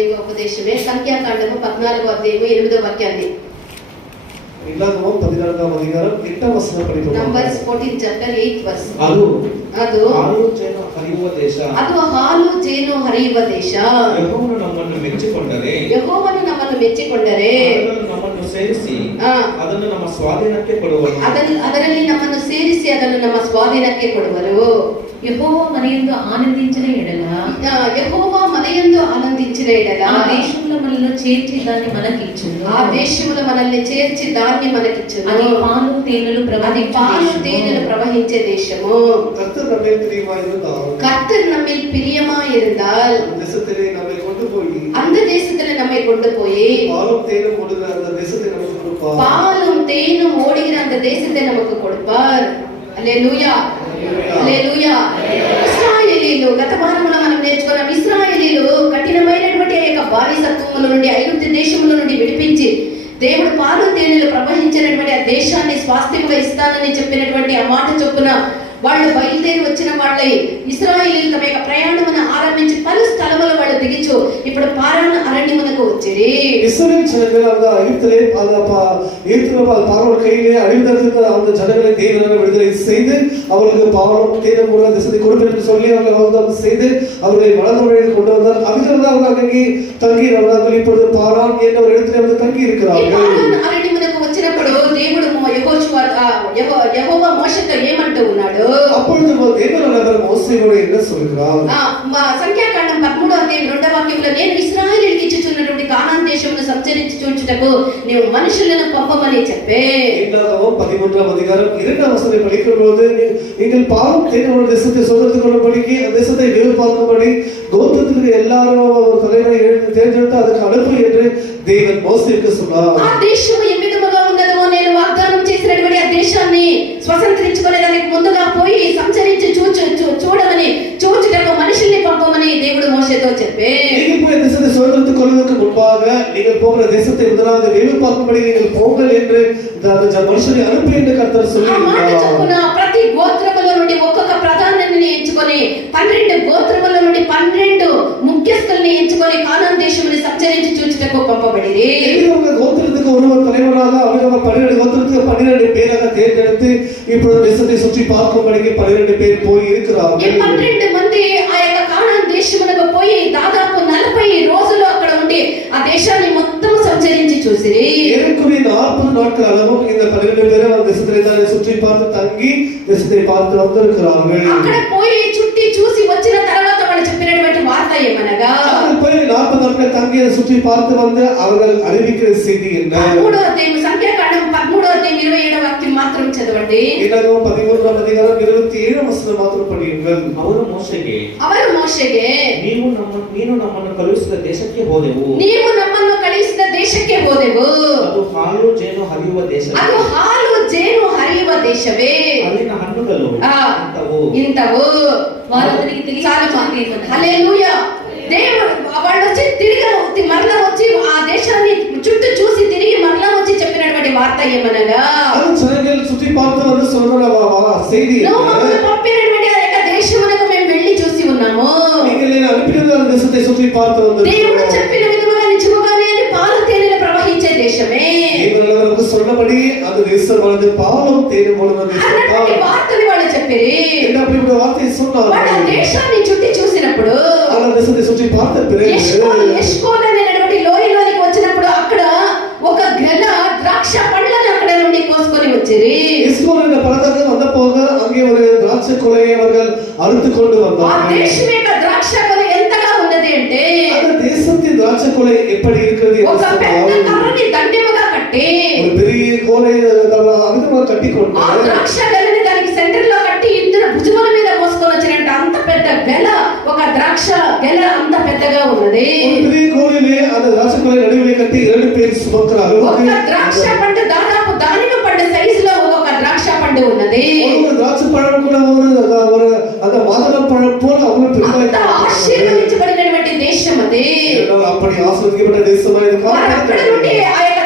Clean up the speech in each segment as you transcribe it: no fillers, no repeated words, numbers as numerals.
యొక్క ఉపదేశమే సంఖ్యాకాండము 14వ అధ్యాయము 8వ వాక్యాన్ని. ఇలాగమో 14వ అధికారం 8వ వచనం పడిపోతాం. Numbers 14 chapter 8 verse. ಅದು ಹಾಲು ಜೇನು ಹರಿಯುವ ದೇಶ. ಅದು ಹಾಲು ಜೇನು ಹರಿಯುವ ದೇಶ. ಯೆಹೋವನು ನಮ್ಮನ್ನು ಮೆಚ್ಚಿಕೊಂಡರೆ ನಮ್ಮನ್ನು ಸೇರಿಸಿ ಅದನ್ನು ನಮ್ಮ ಸ್ವಾಧೀನಕ್ಕೆ ಕೊಡುವರು. ಅದರಲ್ಲಿ ನಮ್ಮನ್ನು ಸೇರಿಸಿ ಅದನ್ನು ನಮ್ಮ ಸ್ವಾಧೀನಕ್ಕೆ ಕೊಡುವರು. యెహోవా మనయందు ఆనందించిన ఎడల యెహోవా మనయందు ఆనందించిన ఎడల ఆ దేశములో మనల్ని చేర్చి దాన్ని మనకిచ్చును. ఆ దేశములో మనల్ని చేర్చి దాన్ని మనకిచ్చును. అది పాలు తేనెలు ప్రవహించే దేశము. கர்த்தர் நம்மில் பிரியமாயிருந்தால் அந்த தேசத்துல நம்மை கொண்டு போய் பாலும் தேனும் ஓடுகிற அந்த தேசத்தை நமக்கு கொடுப்பார். హల్లెలూయా, హల్లెలూయా. ఇశ్రాయేలీయులు గత వారంలో మనం నేర్చుకున్నాం. ఇశ్రాయేలీయులు కఠినమైనటువంటి యొక్క బానిసత్వముల నుండి ఐగుప్తు దేశముల నుండి విడిపించి దేవుడు పాలు తేనెలు ప్రవహించినటువంటి ఆ దేశాన్ని స్వాస్థ్యంగా ఇస్తానని చెప్పినటువంటి ఆ మాట చొప్పున వాళ్ళు బయలుదేరి వచ్చిన వాళ్ళై ఇశ్రాయేలీయులు తమ యొక్క ప్రయాణమును ఆరంభించి పలు స్థలముల వాళ్ళు దిగిచు ఇప్పుడు పారాన్ అరణ్యమునకు వచ్చిరి. இஸ்ரவேல் ஜனங்கள் அந்த ஐగుప్திலே பார்வோன் கையிலே அழிந்ததற்கு அந்த ஜனங்களை தேவனால் விடுதலை செய்து அவர்களுக்கு பாவம் தேவன் மூலம் தேசத்தை கொடுப்பேன் என்று சொல்லி அவர்கள் வாக்குத்தத்தம் செய்து அவர்களை வளர்ந்த வழியில் கொண்டு வந்தார். அவ்விதமாக அவர்கள் அங்கே தங்கி இருந்தார்கள். இப்பொழுது பாரான் என்ற ஒரு இடத்திலே வந்து தங்கி இருக்கிறார்கள். అరణ్యమునకు వచ్చినప్పుడు దేవుడు యెహోవా మోషేతో ఏమంటూ ఉన్నాడు? அப்பொழுது தேவனானவர் மோசேயோடு என்ன சொல்கிறார்? సంఖ్యాకాండం 13వ అధ్యాయం 2వ వాక్యంలో నేను ఇశ్రాయేలుకి ఇచ్చుచున్నటువంటి కానాన్ దేశమును సంచరించి చూచుటకు నీవు మనుషులను పంపమని చెప్పే. இல்லாதவோ 13వ அதிகாரம் 2వ வசனத்தை படிக்கும்போது நீங்கள் பாவம் தேவனுடைய தேசத்தை சுதந்திரத்துக் கொள்ளும்படிக்கு அந்த தேசத்தை வேறுபார்க்கும்படி கோத்திரத்திற்கு எல்லாரும் ஒரு தலைவரை தேர்ந்தெடுத்து அதுக்கு அனுப்பு என்று தேவன் மோசேக்கு சொன்னார். ఆ దేశము ఏ విధముగా ఉన్నదో నేను వాగ్దానం చేసినటువంటి ఆ దేశాన్ని స్వతంత్రించుకునే దానికి ముందుగా పోయి సంచరించి చూడమని చూచుటకు మనుషుల్ని పంపమని దేవుడు మోషేతో చెప్పే. நீங்கள் போய் தேசத்தை சுதந்திரத்துக் கொள்வதற்கு முன்பாக நீங்கள் போகிற தேசத்தை முதலாவது வேறுபார்க்கும்படி நீங்கள் போங்கள் என்று మనుషుల్ని అனுப்பு என்று కర్తర్ சொல்லியிருக்கிறார். ప్రతి గోత్రముల నుండి ఒక్కొక్క ప్రధానిని ఎంచుకొని 12 గోత్రముల నుండి 12 ముఖ్యస్థుల్ని ఎంచుకొని కానాన్ దేశముని సంచరించి చూచుటకు పంపబడింది. இந்த கோத்திரத்துக்கு ஒருவர் தலைவராக அவர் 12 கோத்திரத்துக்கு 12 பேராக தேர்ந்தெடுத்து இப்பொழுது தேசத்தை சுற்றி பார்க்கும்படிக்கு 12 பேர் போய் இருக்கிறார்கள். 12 మంది ఆ యొక్క కానాన్ దేశమునకు పోయి దాదాపు 40 రోజులు అక్కడ ఉండి ఆ దేశాన్ని మొత్తం సంచరించి చూసిరి. ஏறக்குறைய 40 நாட்கள் அளவும் இந்த 12 பேர் அந்த தேசத்தை சுற்றி பார்த்து தங்கி தேசத்தை பார்த்து வந்திருக்கிறார்கள். అక్కడ పోయి చుట్టి చూసి వచ్చిన తర్వాత వాళ్ళు చెప్పినటువంటి వార్త ఏమనగా போய் 40 நாட்கள் தங்கி சுற்றி பார்த்து வந்து அவர்கள் அறிவிக்கிற செய்தி என்ன? 13వ అధ్యాయం సంఖ్యాకాండం 13వ అధ్యాయం 27వ వాక్యం మాత్రం చదవండి. ఇలాగో 13వ అధికారం 27వ వచనం మాత్రం పడియంగల్. ಅವರು ಮೋಶೆಗೆ ನೀನು ನಮ್ಮನ್ನು ಕಳುಹಿಸಿದ ದೇಶಕ್ಕೆ ಹೋದೆವು. ಅದು ಹಾಲು ಜೇನು ಹರಿಯುವ ದೇಶವೇ. ಅಲ್ಲಿನ ಹಣ್ಣುಗಳು ಇಂಥವು. వారందరికి తెలిసి హల్లెలూయా. దేవుడు వాళ్ళు వచ్చి తిరిగి మరలా వచ్చి ఆ దేశాన్ని చుట్టూ చూసి తిరిగి మరలా వచ్చి చెప్పినటువంటి వార్త ఏమనగా జనங்கள் சுற்றி பார்த்து வந்து சொல்ற செய்தி పంపినటువంటి ఆ యొక్క దేశమునకు మేము వెళ్ళి చూసి ఉన్నాము. நீங்கள் అనిపిన దేశத்தை சுற்றி பார்த்து வந்து దేవుడు చెప్పిన విధముగా నిజముగానే అది పాలు తేనెలు ప్రవహించే దేశమే. దేవుడు சொன்னபடி அது தேசமானது பாலும் தேனும் ஓடுற தேசம். ఆ వార్తని వాళ్ళు చెప్పిరి. அப்படி ஒரு வார்த்தை சொன்னார். వాళ్ళ దేశాన్ని చుట్టి చూసినప్పుడు ఆ దేశத்தை சுற்றி பார்த்த பிறகு ఎష్కోల్ అనేటువంటి లోయలోనికి వచ్చినప్పుడు అక్కడ ఒక గెల ద్రాక్ష పళ్ళను అక్కడ నుండి కోసుకొని వచ్చిరి. ఎష్కోల్ అనే పర్వతానికి వద్ద పోగా అங்கே ஒரு ద్రాక్ష కొలயை அவர்கள் அறுத்து கொண்டு வந்தார்கள். ఆ దేశం యొక్క ద్రాక్ష కొల ఎంతగా ఉన్నది అంటే அந்த தேசத்தின் ద్రాక్ష కొலை எப்படி இருக்கிறது ఒక పెద్ద కర్రని దండెముగా కట్టి ஒரு பெரிய கோலை అవిధంగా కట్టికొంటారు. ఆ ద్రాక్ష గెలని దానికి సెంటర్ లో కట్టి ఇద్దరు భుజముల మీద మోసుకొని వచ్చినట్టు అంత పెద్ద గెల ఒక ద్రాక్ష గెల అంత పెద్దగా ఉన్నది. ஒரு பெரிய கோலிலே அந்த ద్రాక్ష కొலை నడుములో కట్టి 2 பேர் సుమక్రాలు. ఒక ద్రాక్ష పండు దాదాపు దానిమ్మ పండు సైజులో ఒక ద్రాక్ష పండు ఉన్నది. ஒரு ద్రాక్ష పழం కూడా ஒரு அந்த மாதுளம் பழம் போல அவ்வளவு பெரியதா ఆశీర్వదించబడినటువంటి దేశం అది. அப்படி ஆசீర్వదించబడిన దేశమైనది కాబట్టి అక్కడ నుండి ఆ యొక్క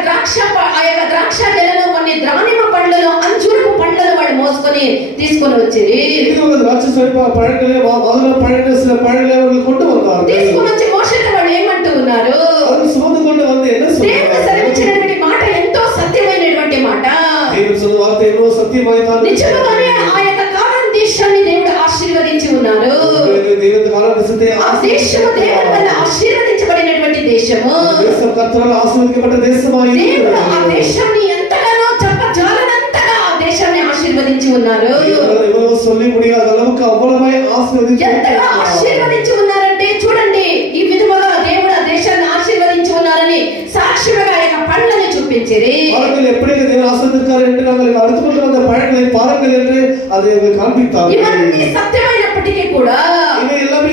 ద్రాక్ష గెలను కొన్ని దానిమ్మ పండ్లను అంజూరపు పండ్లను వాళ్ళు మోసుకొని తీసుకొని వచ్చేది. ఇది ఒక ద్రాక్ష పழங்களே மாதுளம் பழங்கள் சில பழங்களை அவர்கள் கொண்டு வந்தார்கள். తీసుకొని వచ్చి మోషేతో వాళ్ళు ఏమంటూ ఉన్నారు? సాధ్యమవుతాను. నిజంగానే ఆ యొక్క కానాను దేశాన్ని దేవుడు ఆశీర్వదించి ఉన్నారు. దేవుని కానాను దేశത്തെ ఆ దేశము దేవుని వల్ల ఆశీర్వదించబడినటువంటి దేశము. దేశం కర్తరాல் ఆశీర్వదించబడ్డ దేశమాయి. దేవుడు ఆ దేశాన్ని ఎంతగానో చెప్పజాలనంతగా ఆ దేశాన్ని ఆశీర్వదించి ఉన్నారు. ఎవరో சொல்லி முடியாத அளவுக்கு அவ்வளவாய் ஆசீர்வதிச்சு ఎంతగా ఆశీర్వదించి ఉన్నారంటే చూడండి, ఈ విధముగా దేవుడు ఆ దేశాన్ని ఆశీర్వదించి ఉన్నారని సాక్షిగా యొక్క పండ్లని చూపించిరి. அவர்கள் எப்படி தேவன் ஆசீர்வதித்தார் என்று நாங்கள் அடுத்துக்கொண்டு வந்த பழங்களை பாருங்கள் என்று அதை அவர்கள் காண்பித்தார்கள். ఇవన్నీ సత్యమైనప్పటికీ కూడా இவை எல்லாமே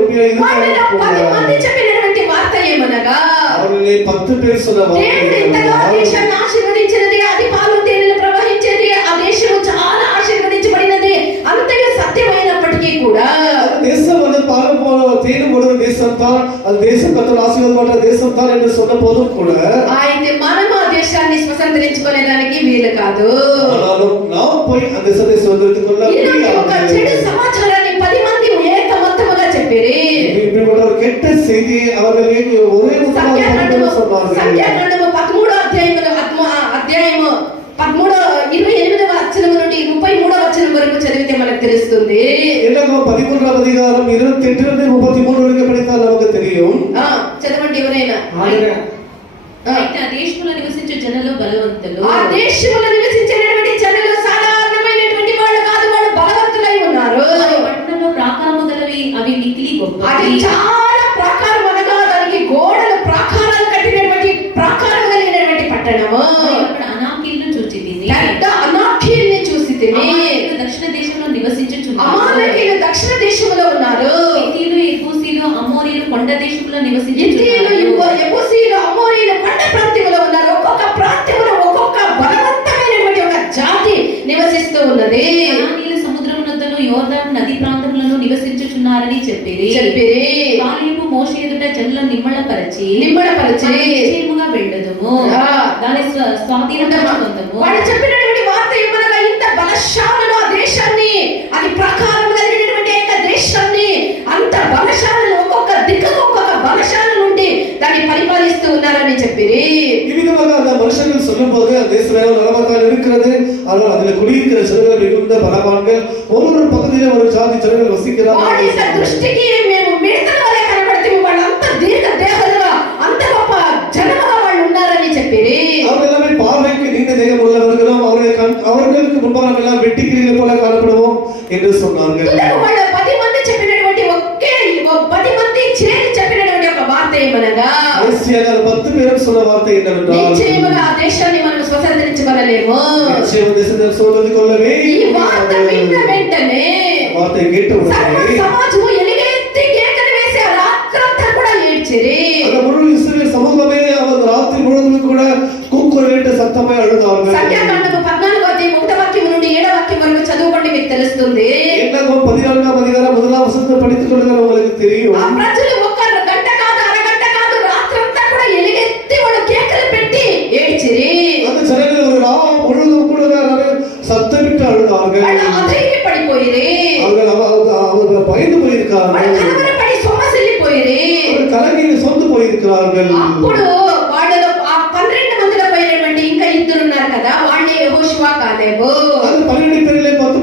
உண்மையாக వాళ్ళలో 10 మంది చెప్పినటువంటి వార్త ఏమనగా, அவர்களே 10 பேர் சொன்ன దేవుడు ఇంతగా దేశాన్ని ఆశీర్వదించినది, అది పాలు తేనెలు ప్రవహించేది, ఆ దేశము చాలా ఆశీర్వదించబడినది, అంతగా సత్యమైనప్పటికీ కూడా தேசம் வந்து பாலும் தேனும் ஓடுகிற தேசம் தான், அது தேசம் கர்த்தர் ஆசீர்வாதப்பட்ட தேசம் தான் என்று சொன்ன போதும் கூட అయితే మనం ఆ దేశాన్ని స్వతంత్రించుకునేదానికి వీలు కాదు. ஆனாலும் நாம் போய் அந்த தேசத்தை சுதந்திரித்துக் கொள்ள ఇలాంటి ఒక చెడు முடியாது. సమాచారాన్ని 10 మంది ఏకమొత్తముగా చెప్పిరి. இப்படிப்பட்ட ஒரு கெட்ட செய்தியை அவர்கள் ஒரே సంఖ్యాకాండము சொன்னார்கள். 13వ అధ్యాయము 28వ వచనం నుండి 33వ వచనం వరకు చదివితే మనకు తెలుస్తుంది. 13వ அதிகாரம் 28 నుండి 33 వరకు படித்தால் நமக்கு தெரியும். చదవండి ఎవరైనా. అయితే ఆ దేశంలో నివసించే జనులు బలవంతులు. ఆ దేశంలో నివసించేటువంటి జనులు సాధారణమైనటువంటి వాళ్ళు కాదు, వాళ్ళు బలవంతులై ఉన్నారు. వారి పట్టణంలో ప్రాకారము గలవి, అవి మిక్కిలి అది గొప్పవి. చాలా ప్రాకారం అనగా దానికి గోడలు ప్రాకారాలు కట్టినటువంటి ప్రాకారం కలిగినటువంటి పట్టణము. అక్కడ అనాకీలను చూచితిని. పెద్ద అనాకీల్ని చూసితిని. అమాలేకీయులు దక్షిణ దేశంలో నివసించుచున్నారు. అమాలేకీయులు దక్షిణ దేశంలో ఉన్నారు. హిత్తీయులు, యెబూసీయులు, అమోరీయులు కొండ దేశంలో హిత్తీయులు, నివసించుచున్నారు. యెబూసీయులు, అమోరీయులు కొండ ప్రాంతంలో ఉన్నారు. ఒక్కొక్క ప్రాంతంలో ఒక్కొక్క బలవంతమైనటువంటి ఒక జాతి నివసిస్తూ ఉన్నది. కనానీయులు సముద్రమునొద్దను యోర్దాను నది ప్రాంతములను నివసించుచున్నారని చెప్పిరి. కాలేబు మోషే ఎదుట జనులను నిమ్మళపరచి నిశ్చయముగా వెళ్ళదుము, దాని స్వాధీనపరచుకొందుము. వాళ్ళు చెప్పినటువంటి వార్త ఏమనగా, ఇంత బలశాలను ఆ దేశాన్ని, అది ప్రకారం కలిగినటువంటి ఏక దేశాన్ని, అంత బలశాలను ఒక్కొక్క దిక్కుకు ఒక్కొక్క బలశాల నుండి దాన్ని పరిపాలిస్తూ ఉన్నారని చెప్పిరి. இவ்விதமாக அந்த மனுஷர்கள் சொல்லும்போது அந்த தேசம் நலமாக இருக்கிறது, ஆனால் அதில் குடியிருக்கிற ஜனங்கள் மிகுந்த பலவான்கள், ஒவ்வொரு பகுதியிலும் ஒரு ஜாதி ஜனங்கள் వాడి యొక్క வசிக்கிறார்கள். దృష్టికి మేము మిడతల వలె కనబడితే వాళ్ళు అంత దీర్ఘ దేహలుగా అంత గొప్ప జనముగా వాళ్ళు ఉన్నారని చెప్పిరి. அவர்கள் எல்லாமே பார்வைக்கு நீண்ட தேகம் உள்ளவர்களும் அவர்களுக்கு முன்பாக எல்லாம் வெட்டிக்கிரிகள் போல காணப்படுவோம் என்று சொன்னார்கள். వాళ్ళ 10 మంది చెప్పినటువంటి 10 మంది చేరి చెప్పినటువంటి ఒక వార్త ఏమనగా, கடைசியாக 10 பேரும் சொன்ன வார்த்தை என்னவென்றால், నిశ్చయముగా ఆ దేశాన్ని మనం స్వతంత్రించుకోలేము. நிச்சயம் தேசத்தை சுதந்திரித்துக் கொள்ளவே ఈ వార్త విన్న వెంటనే வார்த்தை கேட்ட సర్వ உடனே సమాజము ఎలుగెత్తి కేకలు వేసి ఆ రాత్రంతా కూడా ఏడ్చిరి. அந்த முழு இஸ்ரவேல் சமூகமே அவர் ராத்திரி முழுவதும் கூட கூக்குரலிட்டு சத்தமாய் அழுதார்கள். సంఖ్యాకాండము 14వ అధ్యాయం 1వ వాక్యం నుండి 7వ వాక్యం వరకు చదువుకోండి, మీకు తెలుస్తుంది. என்னாகும் 14ஆம் அதிகாரம் 1ஆம் வசனத்தை படித்துக் கொள்ளுங்கள், உங்களுக்கு தெரியும். ఆ ప్రజలు ఒక్క గంట కాదు, అరగంట కాదు, రాత్రంతా కూడా ఎలుగెత్తి వాళ్ళు కేకలు పెట్టి ఏడ్చిరి. அந்த ஜனங்கள் ஒரு ராம் முழுவதும் கூட சத்தமிட்டு அழுதார்கள். వాళ్ళు అధైర్య పడిపోయిరి. அவர்கள் பயந்து போயிருக்கிறார்கள். వాళ్ళు కలవరపడి సొమ్మసిల్లిపోయిరి. அவர்கள் கலங்கி சொந்து போயிருக்கிறார்கள். అప్పుడు వాళ్ళలో ఆ 12 మందిలో పోయినటువంటి ఇంకా ఇద్దరు ఉన్నారు కదా, వాళ్ళే యెహోషువ, కాలేబు. அது 12 பேரிலே 10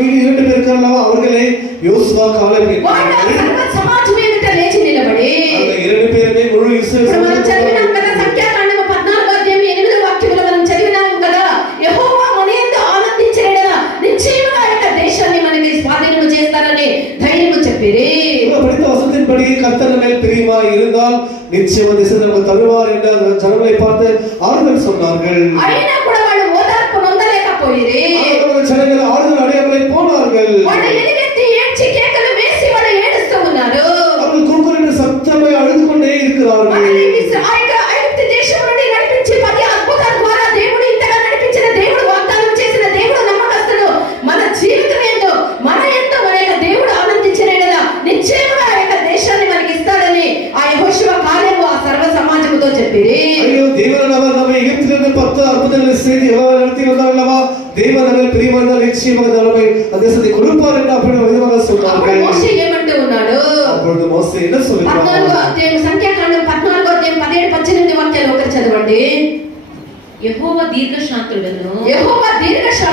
மீதி 2 பேர் இருக்கிறார்களா, அவர்களே யோசுவா, காலேப் వాళ్ళ என்பவர்கள். సర్వ సమాజం ఎదుట లేచి నిలబడి, அந்த 2 பேருமே முழு ఇప్పుడు మనం చదివినాం కదా, సంఖ్యాకాండము 14వ అధ్యాయం 8వ వాక్యములో మనం చదివినాం కదా, యెహోవా మన యందు ఆనందించిన యెడల నిశ్చయముగా ఆ యొక్క దేశాన్ని మనకి స్వాధీనము చేస్తారని ధైర్యము చెప్పిరి. படித்த வசனத்தின்படி கர்த்தர் மேல் பிரியமா இருந்தால் நிச்சயம் தேசத்தை நமக்கு தருவார் என்று அந்த ஜனங்களை பார்த்து ஆறுதல் சொன்னார்கள். అయినా కూడా వాళ్ళు ఓదార్పు నొందలేకపోయిరి. அவர்கள் ஜனங்கள் ஆறுதல் அடையாமலே போனார்கள். వాళ్ళు ఎలుగెత్తి ఏడ్చి కేకలు వేసి వాళ్ళు ఏడుస్తూ ఉన్నారు. அவர்கள் கூக்குரலிட்டு சத்தமாய் அழுது கொண்டே இருக்கிறார்கள். మనల్ని ఐగుప్తు దేశం నుండి నడిపించి 10 అద్భుతాల ద్వారా దేవుడు ఇంతగా నడిపించిన దేవుడు, వాగ్దానం చేసిన దేవుడు నమ్మకస్తుడు. మన జీవితం ఏందో, మన ఎంతో మన యొక్క దేవుడు ఆనందించిన యెడల నిశ్చయముగా ఆ యొక్క దేశాన్ని మనకి ఇస్తాడని ఆ యెహోషువ, కాలేబు ఆ సర్వ సమాజముతో చెప్పిరి. ஐயோ, தேவன் அவர் நம்மை எகிப்திலிருந்து 10 அற்புதங்களை செய்து எவ்வளவு நடத்தி வந்தார் அல்லவா, தேவன் அவர் பிரியமான நிச்சயமாக நம்மை அந்த தேசத்தை கொடுப்பார் என்று அப்படி விதமாக అప్పుడు சொன்னார்கள். మోషే ఏమంటూ ఉన్నాడు, அப்பொழுது மோசே என்ன 14వ சொல்கிறார்? అధ్యాయం సంఖ్యాకాండం 14వ అధ్యాయం 17-18 వాక్యాలు ఒకరు చదవండి. యెహోవా దీర్ఘశాంతుడను, యెహోవా దీర్ఘశాంతుడు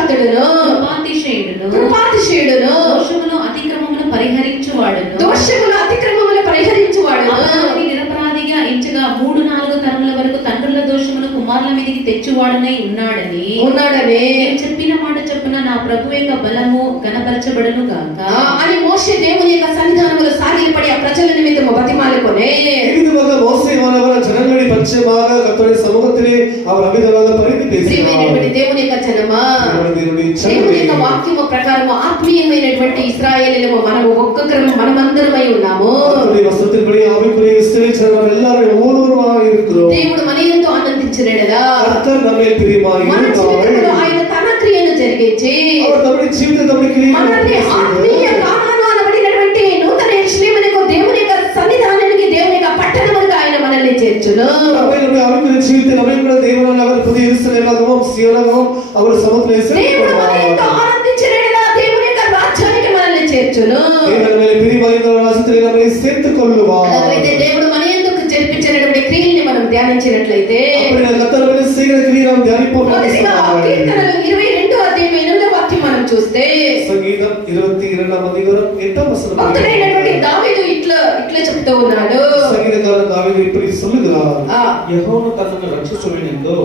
వాడునై ఉన్నాడని నేను చెప్పిన మాట చొప్పున నా ప్రభు యొక్క బలము గణపరచబడను గాక అని మోషే దేవుని యొక్క సన్నిధానములో సాగిలపడి ఆ ప్రజల నిమిత్తము బతిమాలుకొనే இவ்விதமாக மோசேயானவர் ஜனங்களுடைய பட்சமாக கர்த்தருடைய சமூகத்திலே அவர் அமிதமாக பரிந்து ప్రియమైనటువంటి பேசினார். దేవుని యొక్క జనమా దేవుని దేవుని యొక్క వాక్యము ప్రకారము ఆత్మీయమైనటువంటి ఇశ్రాయేలీలము మనము ఒక్కొక్కరము మనమందరమై ఉన్నాము. கர்த்தருடைய வசனத்தின்படி ஆவிக்குரிய இஸ்ரவேல் ஜனங்கள் எல்லாரும் ஒவ்வொருவராக இருக்கிறோம். దేవుడు మన యందు ఆనందించినడలా கர்த்தர் நம்மேல் பிரியமாய் మన జీవితంలో இருக்கிறார். ఆయన తన క్రియను జరిగించి அவர் தம்முடைய ஜீவிதத்தை தம்முடைய మనల్ని ఆత్మీయ கிரியை కానాను అనబడినటువంటి నూతన యెరూషలేమునకు దేవుని యొక్క సన్నిధానానికి దేవుని యొక్క పట్టణమునకు ఆయన మనల్ని చేర్చును. நம்முடைய ஆவிக்குரிய ஜீவிதத்தை நம்முடைய தேவனால் அவர் புதிய எருசலேமாகவும் சீயோனாகவும் அவர் சமூகத்திலே దేవుడు మన యందు சேர்த்துக்கொள்வார். ఆనందించినడలా దేవుని యొక్క రాజ్యానికి మనల్ని చేర్చును. தேவன் மேலே பிரியமாய் இருக்கிற ராஜ்யத்திலே நம்மை சேர்த்துக் கொள்வார். అలాగైతే దేవుడు మన యందు జరిపించినటువంటి క్రియల్ని మనం ధ్యానించినట్లయితే அப்படி கர்த்தர் மேலே செய்கிற கிரியை நாம் தியானிப்போம் என்று మొదటిగా சொன்னார். కీర్తనలు 22వ అధ్యాయం 8వ వాక్యం మనం చూస్తే సంగీతం 22వ అధ్యాయం 8వ వచనం. భక్తుడైనటువంటి దావీదు ఇట్లా చెప్తూ ఉన్నాడు. సంగీతకారుడు దావీదు இப்படி சொல்லுகிறார். ಯೆಹೋವನು ತನ್ನನ್ನು ರಕ್ಷಿಸುವನೆಂದು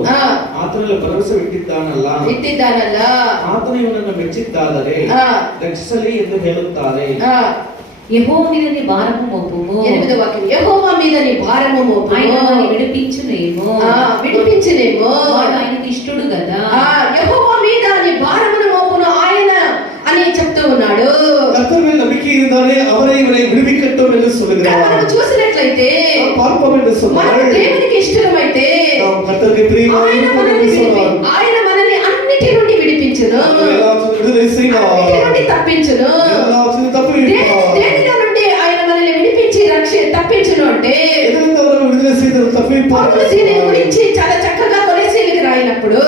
ಆತನಲ್ಲಿ ಭರವಸೆ ಇಟ್ಟಿದ್ದಾನಲ್ಲ ಆತನು ಇವನನ್ನು ಮೆಚ್ಚಿದ್ದಾದರೆ ರಕ್ಷಿಸಲಿ ಎಂದು ಹೇಳುತ್ತಾರೆ. యెహోవా మీద నీ భారము మోపుము 8వ వాక్యం యెహోవా మీద నీ భారము మోపుము ఆయన వారిని విడిపించునేమో వాడు ఆయనకు ఇష్టడు కదా యెహోవా మీద నీ భారమును మోపును ఆయన అని చెప్తూ ఉన్నాడు. கர்த்தர் மேல் நம்பிக்கை இருந்தாலே அவரை இவனை விடுவிக்கட்டும் என்று சொல்லுகிறார். మనం చూసినట్లయితే பார்ப்போம் என்று சொன்னார். మన దేవునికి ఇష్టమైతే நாம் கர்த்தருக்கு பிரியமாய் இருப்போம் என்று சொன்னார். ఆయన మనల్ని అన్నిటి నుండి విడిపించును, எல்லாவற்றையும் விடுதலை செய்வார். అన్నిటి నుండి తప్పించును. எல்லாவற்றையும் தப்புவிப்பார். దేనిలో నుండి ఆయన మనల్ని విడిపించి తప్పించును అంటే எதிர்த்து அவரை விடுதலை செய்து தப்புவிப்பார். పౌలు దీని గురించి చాలా చక్కగా కొలెసీయులకు రాయినప్పుడు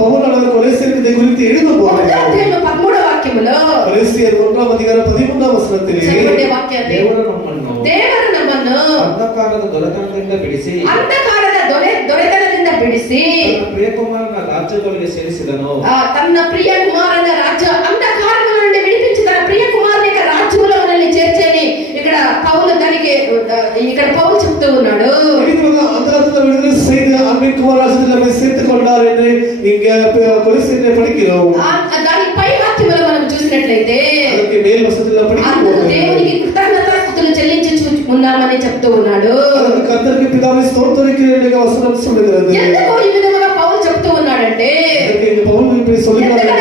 பவுல் அவர் கொலோசியருக்கு குறித்து எழுதும்போது 13వ వాక్యములో கொலோசியர் 1వ అధ్యాయం 13వ వచనத்திலே చదవండి వాక్యాన్ని. ದೇವರು ನಮ್ಮನ್ನು ಅಂಧಕಾರದ ದೊರೆತನದಿಂದ ಬಿಡಿಸಿ ತನ್ನ ಪ್ರಿಯಕುಮಾರನ ರಾಜ್ಯದೊಳಗೆ ಸೇರಿಸಿದನು. తన ప్రియ కుమారుని రాజ్య అంధకారము నుండి విడిపించి తన ప్రియ కుమారుని యొక్క రాజ్యంలో మనల్ని చేర్చని ఇక్కడ పౌలు చెప్తూ ఉన్నాడు. అంతరాత్మ విడుదల செய்து அன்பின் குமாரராஜ்யத்தில் நம்மை சேர்த்துக் கொண்டார் என்று இங்கே கொலோசியரிலே படிக்கிறோம். దాని పై వాక్యములో మనం చూసినట్లయితే ಅದಕ್ಕೆ ಮೇಲ್ ವಚನದಲ್ಲಿ படிக்கிறோம். దేవునికి కృతజ్ఞతాస్తుతులు చెల్లించి ఉన్నామని చెప్తూ ఉన్నాడు. ಅದಕ್ಕೆ ಕರ್ತನಿಗೆ ಪಿತಾವೇ ಸ್ತೋತ್ರಿக்கிறேன் என்று வசனம் சொல்லுகிறது. ఎందుకు ఈ విధంగా పౌలు చెప్తూ ఉన్నాడంటే ಅದಕ್ಕೆ పౌలు இப்படி சொல்லுகிறார்.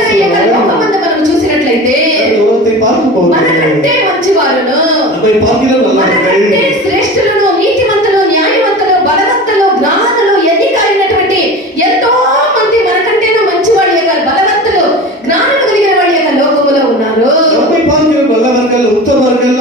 మనం చూసినట్లయితే లోకத்தை பார்க்கும்போது మనకంటే మంచివారును நம்மை பார்க்கிற நல்லவர்கள் మనకంటే శ్రేష్ఠులను నీతిమంతులు న్యాయవంతులు బలవంతులు జ్ఞానులు ఎన్నికైనటువంటి ఎంతో మంది మనకంటేనూ మంచివాడి యొక్క బలవంతులు జ్ఞానం కలిగిన వాడి యొక్క లోకములో ఉన్నారు. நம்மை பார்க்கிற நல்லவர்கள் உத்தமர்கள்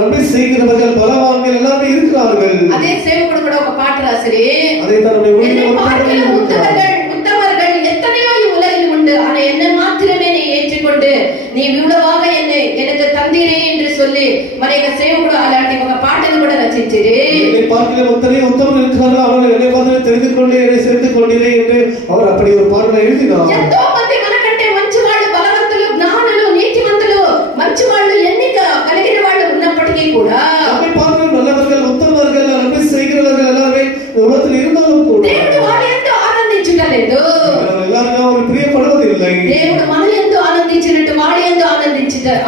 நம்மை செய்கிறவர்கள் பலவான்கள் எல்லாரும் இருக்கிறார்கள். అదే సేవకుడు కూడా ఒక పాట రాసిరి. அதே தன்னுடைய என்னை பார்க்கிற உத்தமர்கள் எத்தனையோ உலகில் உண்டு. ஆனா என்னை மாத்திரமே நீ ஏற்றுக்கொண்டு நீ இவ்வளவாக என்னை எனக்கு தந்தீரே என்று சொல்லி మన యొక్క సేవకుడు అలాంటి ఒక పాటను కూడా రచించిరి. என்னை பார்க்கிற உத்தமர்கள் இருக்கிறார்கள், அவர்கள் என்னை பார்த்து தெரிந்து கொண்டே என்னை சேர்த்துக் கொண்டீரே என்று அவர் அப்படி ஒரு பாடலை எழுதினார். ఎంతో మంది మనకంటే మంచివాళ్ళు బలవంతులు జ్ఞానులు నీతిమంతులు మంచివాళ్ళు ఎన్నిక కలిగిన వాళ్ళు ఉన్నప్పటికీ కూడా நம்மை பார்க்கிற நல்லவர்கள் உத்தமர்கள் நம்மை செய்கிறவர்கள் எல்லாரும் உலகத்தில் இருந்தாலும் கூட దేవుడు వారి యందు ఆనందించుటలేదు. எல்லாரும் அவர் பிரியப்படுவதில்லை. దేవుడు మన యందు ఆనందించినట్టు వాడి యందు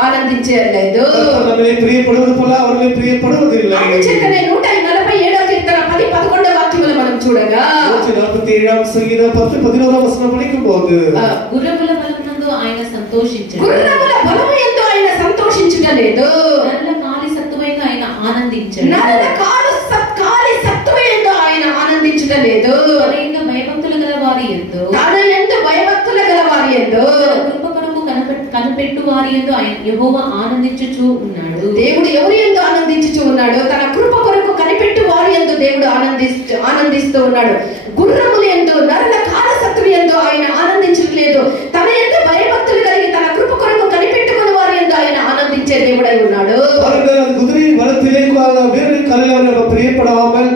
ఆనందించలేదు. நம்மை பிரியப்படுவது போல அவர்களை பிரியப்படுவதில்லை. అందుచేతనే 147వ కీర్తన 10-11వ వాక్యములు మనం చూడగా 147వ సంగీతం 10-11వ వచనం படிக்கும்போது గుర్రముల బలమునందు ఆయన సంతోషించెను. గుర్రముల బలము యందు ఆయన సంతోషించుటలేదు. నరుల కాలి సత్తువైన ఆయన ఆనందించెను. నరుల కాలి సత్తువ యందు ఆయన ఆనందించుటలేదు. తన యందు భయభక్తులు గల వారి యందు తన యందు భయభక్తులు గల వారి యందు కృప కొరకు కనిపెట్టు వారి యందు ఆయన యెహోవా ఆనందించుచూ ఉన్నాడు. దేవుడు ఎవరి యందు ఆనందించుచూ ఉన్నాడు? తన కృప కొరకు కనిపెట్టు వారి యందు దేవుడు ఆనందిస్తూ ఉన్నాడు. గుర్రముల యందు నరుల కాలసత్తుల యందు ఆయన ఆనందించట్లేదు. తన యందు భయభక్తులు కలిగి తన కృప కొరకు కనిపెట్టుకుని వారి యందు ఆయన ఆనందించే దేవుడై ఉన్నాడు. குதிரையின் வலத்திலே வீரரின் கரையில் அவர் பிரியப்படாமல்